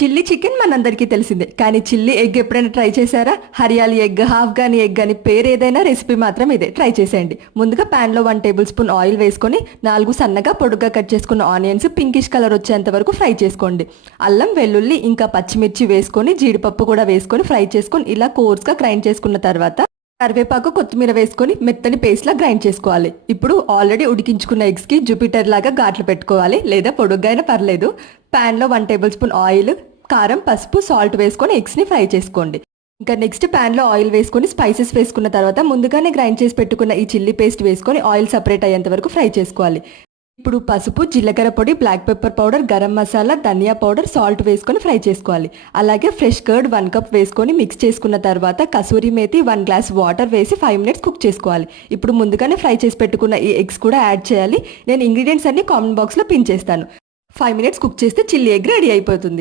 Chilli chicken మనందరికీ తెలిసిందే, కానీ చిల్లీ ఎగ్ ఎప్పుడైనా ట్రై చేశారా? హరియాలి ఎగ్, ఆఫ్ఘనీ ఎగ్ అని పేరు ఏదైనా రెసిపీ మాత్రం ఇదే. ట్రై చేసేయండి. ముందుగా ప్యాన్లో 1 టేబుల్ స్పూన్ ఆయిల్ వేసుకొని 4 సన్నగా పొడుగ్గా కట్ చేసుకున్న ఆనియన్స్ పింకిష్ కలర్ వచ్చేంత వరకు ఫ్రై చేసుకోండి. అల్లం, వెల్లుల్లి ఇంకా పచ్చిమిర్చి వేసుకొని జీడిపప్పు కూడా వేసుకొని ఫ్రై చేసుకొని ఇలా కోర్స్గా గ్రైండ్ చేసుకున్న తర్వాత కరివేపాకు, కొత్తిమీర వేసుకొని మెత్తని పేస్ట్లా గ్రైండ్ చేసుకోవాలి. ఇప్పుడు ఆల్రెడీ ఉడికించుకున్న ఎగ్స్కి జూపిటర్ లాగా ఘాట్లు పెట్టుకోవాలి, లేదా పొడుగ్గా అయినా పర్లేదు. ప్యాన్లో 1 టేబుల్ స్పూన్ ఆయిల్, కారం, పసుపు, సాల్ట్ వేసుకొని ఎగ్స్ని ఫ్రై చేసుకోండి. ఇంకా నెక్స్ట్ ప్యాన్లో ఆయిల్ వేసుకొని స్పైసెస్ వేసుకున్న తర్వాత ముందుగానే గ్రైండ్ చేసి పెట్టుకున్న ఈ చిల్లీ పేస్ట్ వేసుకొని ఆయిల్ సపరేట్ అయ్యేంత వరకు ఫ్రై చేసుకోవాలి. ఇప్పుడు పసుపు, జీలకర్ర పొడి, black pepper powder, garam masala, dhania powder, salt వేసుకొని ఫ్రై చేసుకోవాలి. అలాగే ఫ్రెష్ కర్డ్ 1 కప్ వేసుకొని మిక్స్ చేసుకున్న తర్వాత కసూరి మేతి 1 గ్లాస్ వాటర్ వేసి 5 మినిట్స్ కుక్ చేసుకోవాలి. ఇప్పుడు ముందుగానే ఫ్రై చేసి పెట్టుకున్న ఈ ఎగ్స్ కూడా యాడ్ చేయాలి. నేను ఇంగ్రీడియంట్స్ అన్ని కామెంట్ బాక్స్లో పిన్ చేస్తాను. 5 మినిట్స్ కుక్ చేస్తే చిల్లీ ఎగ్ రెడీ అయిపోతుంది.